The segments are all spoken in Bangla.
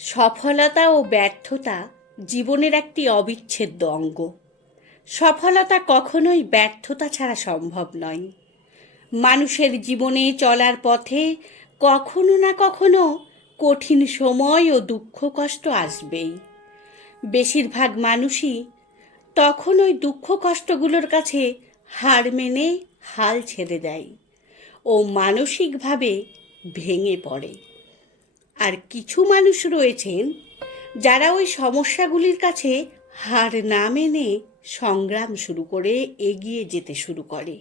সফলতা ও ব্যর্থতা জীবনের একটি অবিচ্ছেদ্য অঙ্গ। সফলতা কখনোই ব্যর্থতা ছাড়া সম্ভব নয়। মানুষের জীবনে চলার পথে কখনো না কখনো কঠিন সময় ও দুঃখ কষ্ট আসবেই। বেশিরভাগ মানুষই তখন ওই দুঃখ কষ্টগুলোর কাছে হার মেনে হাল ছেড়ে দেয় ও মানসিকভাবে ভেঙে পড়ে। আর কিছু মানুষ রয়েছেন যারা ওই সমস্যাগুলির কাছে হার না মেনে সংগ্রাম শুরু করে এগিয়ে যেতে শুরু করে।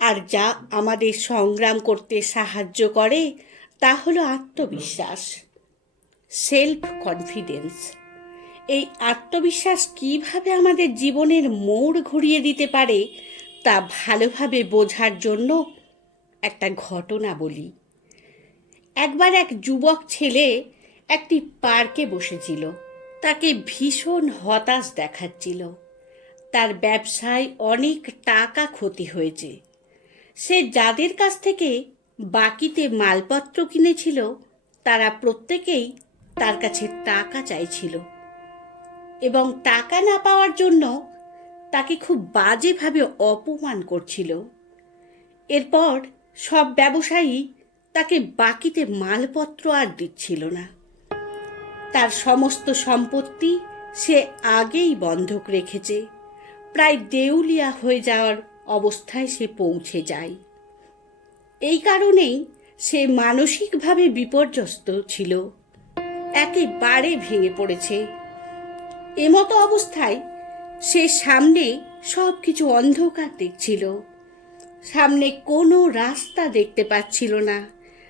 আর যা আমাদের সংগ্রাম করতে সাহায্য করে তা হলো আত্মবিশ্বাস, সেলফ কনফিডেন্স। এই আত্মবিশ্বাস কিভাবে আমাদের জীবনের মোড় ঘুরিয়ে দিতে পারে তা ভালোভাবে বোঝার জন্য একটা ঘটনা বলি। একবার এক যুবক ছেলে একটি পার্কে বসেছিল। তাকে ভীষণ হতাশ দেখাচ্ছিল। তার ব্যবসায় অনেক টাকা ক্ষতি হয়েছে। সে যাদের কাছ থেকে বাকিতে মালপত্র কিনেছিল তারা প্রত্যেকেই তার কাছে টাকা চাইছিল এবং টাকা না পাওয়ার জন্য তাকে খুব বাজেভাবে অপমান করছিল। এরপর সব ব্যবসায়ী তাকে বাকিতে মালপত্র আর দিচ্ছিল না। তার সমস্ত সম্পত্তি সে আগেই বন্ধক রেখেছে। প্রায় দেউলিয়া হয়ে যাওয়ার অবস্থায় সে পৌঁছে যায়। এই কারণেই সে মানসিকভাবে বিপর্যস্ত ছিল, একেবারে ভেঙে পড়েছে। এমতো অবস্থায় সে সামনে সব কিছু অন্ধকার দেখছিল। সামনে কোনো রাস্তা দেখতে পাচ্ছিল না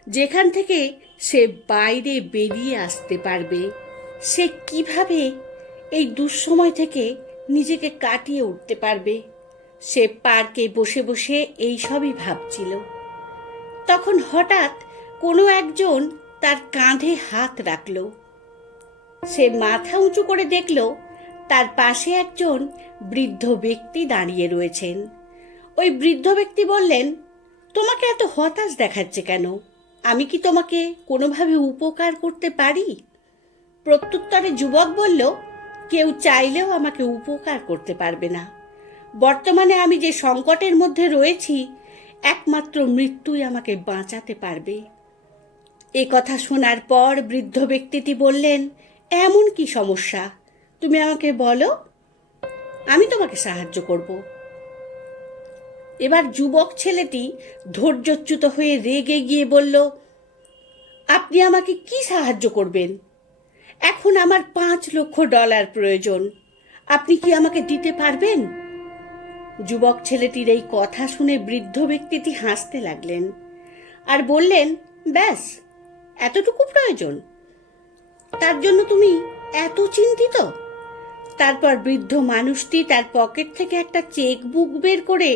যেখান থেকে সে বাইরে বেরিয়ে আসতে পারবে। সে কিভাবে এই দুঃসময় থেকে নিজেকে কাটিয়ে উঠতে পারবে। সে পার্কে বসে বসে এই সবই ভাবছিল। তখন হঠাৎ কোনো একজন তার কাঁধে হাত রাখল। সে মাথা উঁচু করে দেখল তার পাশে একজন বৃদ্ধ ব্যক্তি দাঁড়িয়ে রয়েছেন। ওই বৃদ্ধ ব্যক্তি বললেন, তোমাকে এত হতাশ দেখাচ্ছে কেন? আমি কি তোমাকে কোনোভাবে উপকার করতে পারি? প্রত্যুত্তরে যুবক বলল, কেউ চাইলেও আমাকে উপকার করতে পারবে না। বর্তমানে আমি যে সংকটের মধ্যে রয়েছি একমাত্র মৃত্যুই আমাকে বাঁচাতে পারবে। এ কথা শোনার পর বৃদ্ধ ব্যক্তিটি বললেন, এমন কি সমস্যা তুমি আমাকে বলো, আমি তোমাকে সাহায্য করব। এবার যুবক ছেলেটি ধৈর্যচ্যুত হয়ে রেগে গিয়ে বলল, আপনি আমাকে কি সাহায্য করবেন? এখন আমার $5,00,000 প্রয়োজন। আপনি কি আমাকে দিতে পারবেন? যুবক ছেলেটির এই কথা শুনে বৃদ্ধ ব্যক্তিটি হাসতে লাগলেন আর বললেন, ব্যাস এতটুকু প্রয়োজন? তার জন্য তুমি এত চিন্তিত? তারপর বৃদ্ধ মানুষটি তার পকেট থেকে একটা চেক বুক বের করে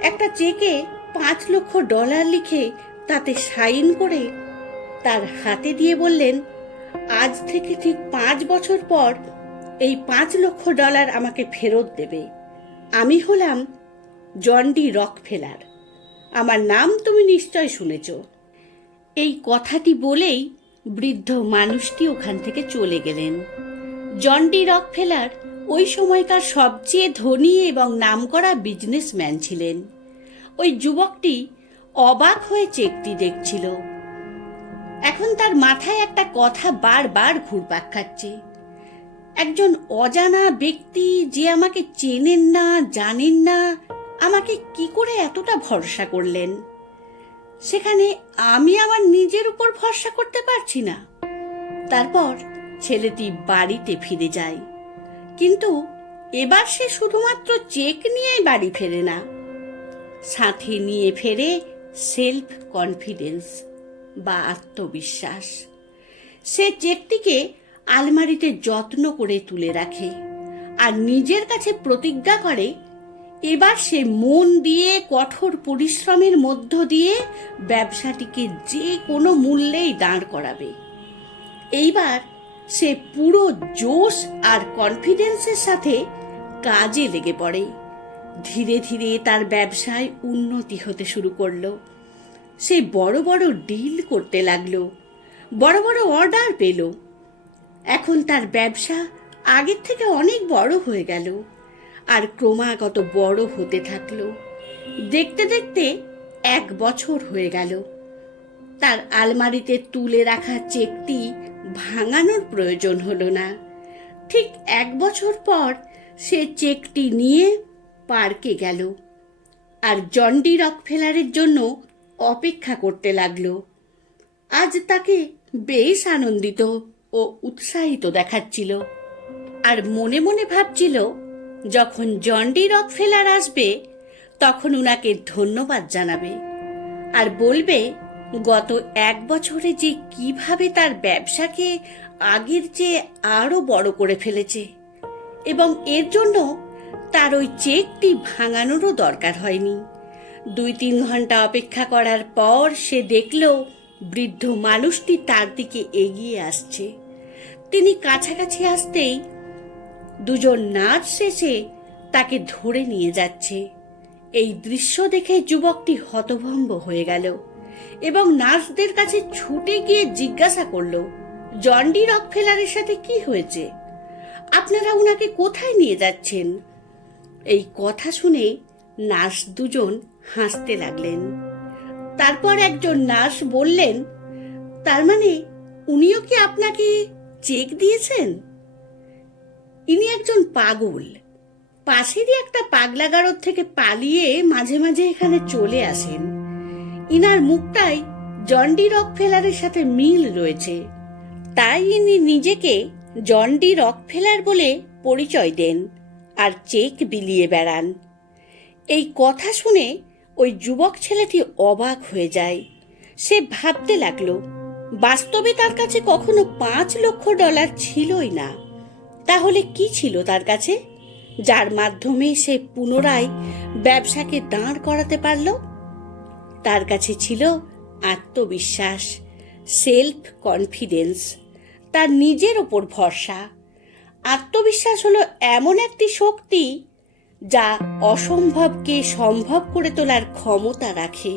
একটা চেকে $5,00,000 লিখে তাতে সাইন করে তার হাতে দিয়ে বললেন, আজ থেকে ঠিক 5 বছর পর এই $5,00,000 আমাকে ফেরত দেবে। আমি হলাম জন ডি রকফেলার। আমার নাম তুমি নিশ্চয় শুনেছ। এই কথাটি বলেই বৃদ্ধ মানুষটি ওখান থেকে চলে গেলেন। জন ডি রকফেলার ওই সময়কার সবচেয়ে ধনী এবং নামকরা বিজনেসম্যান ছিলেন। ওই যুবকটি অবাক হয়ে চেকটি দেখছিল। এখন তার মাথায় একটা কথা বারবার ঘুরপাক খাচ্ছে। একজন অজানা ব্যক্তি যে আমাকে চেনেন না, জানেন না, আমাকে কি করে এতটা ভরসা করলেন? সেখানে আমি আমার নিজের উপর ভরসা করতে পারছি না। তারপর ছেলেটি বাড়িতে ফিরে যায়। কিন্তু এবার সে শুধুমাত্র চেক নিয়েই বাড়ি ফেরে না, সাথে নিয়ে ফেরে সেলফ কনফিডেন্স বা আত্মবিশ্বাস। সে চেকটিকে আলমারিতে যত্ন করে তুলে রাখে আর নিজের কাছে প্রতিজ্ঞা করে, এবার সে মন দিয়ে কঠোর পরিশ্রমের মধ্য দিয়ে ব্যবসাটিকে যে কোনো মূল্যেই দাঁড় করাবে। এইবার সে পুরো জোশ আর কনফিডেন্সের সাথে কাজে লেগে পড়ে। ধীরে ধীরে তার ব্যবসায় উন্নতি হতে শুরু করলো। সে বড় বড় ডিল করতে লাগলো, বড় বড় অর্ডার পেল এখন তার ব্যবসা আগের থেকে অনেক বড় হয়ে গেল, আর ক্রমাগত বড় হতে থাকলো। দেখতে দেখতে 1 বছর হয়ে গেল। তার আলমারিতে তুলে রাখা চেকটি ভাঙানোর প্রয়োজন হলো না। ঠিক 1 বছর পর সে চেকটি নিয়ে পার্কে গেল আর জন ডি রকফেলারের জন্য অপেক্ষা করতে লাগলো। আজ তাকে বেশ আনন্দিত ও উৎসাহিত দেখাচ্ছিল, আর মনে মনে ভাবছিল যখন জন ডি রকফেলার আসবে তখন উনাকে ধন্যবাদ জানাবে আর বলবে গত 1 বছরে যে কিভাবে তার ব্যবসাকে আগের চেয়ে আরো বড় করে ফেলেছে, এবং এর জন্য তার ওই চেকটি ভাঙানোরও দরকার হয়নি। 2-3 ঘন্টা অপেক্ষা করার পর সে দেখল বৃদ্ধ মানুষটি তার দিকে এগিয়ে আসছে। তিনি কাছাকাছি আসতেই 2 নার্স এসে তাকে ধরে নিয়ে যাচ্ছে। এই দৃশ্য দেখে যুবকটি হতভম্ব হয়ে গেল এবং নার্সদের কাছে ছুটে গিয়ে জিজ্ঞাসা করল, জন ডি রকফেলারের সাথে কি হয়েছে? আপনারা উনাকে কোথায় নিয়ে যাচ্ছেন? এই কথা শুনে নার্স 2 হাসতে লাগলেন। তারপর একজন নার্স বললেন, তার মানে উনিও কি আপনাকে চেক দিয়েছেন? ইনি একজন পাগল, পাশেরই একটা পাগলাগারদ থেকে পালিয়ে মাঝে মাঝে এখানে চলে আসেন। ইনার মুখটাই জন ডি রকফেলারের সাথে মিল রয়েছে, তাই ইনি নিজেকে জন ডি রকফেলার বলে পরিচয় দেন আর চেক বিলিয়ে বেড়ান। এই কথা শুনে ওই যুবক ছেলেটি অবাক হয়ে যায়। সে ভাবতে লাগলো, বাস্তবে তার কাছে কখনো $5 লক্ষ ছিলই না। তাহলে কি ছিল তার কাছে, যার মাধ্যমে সে পুনরায় ব্যবসাকে দাঁড় করাতে পারল? তার কাছে ছিল আত্মবিশ্বাস, সেলফ কনফিডেন্স, তার নিজের ওপর ভরসা। আত্মবিশ্বাস হলো এমন একটি শক্তি যা অসম্ভবকে সম্ভব করে তোলার ক্ষমতা রাখে।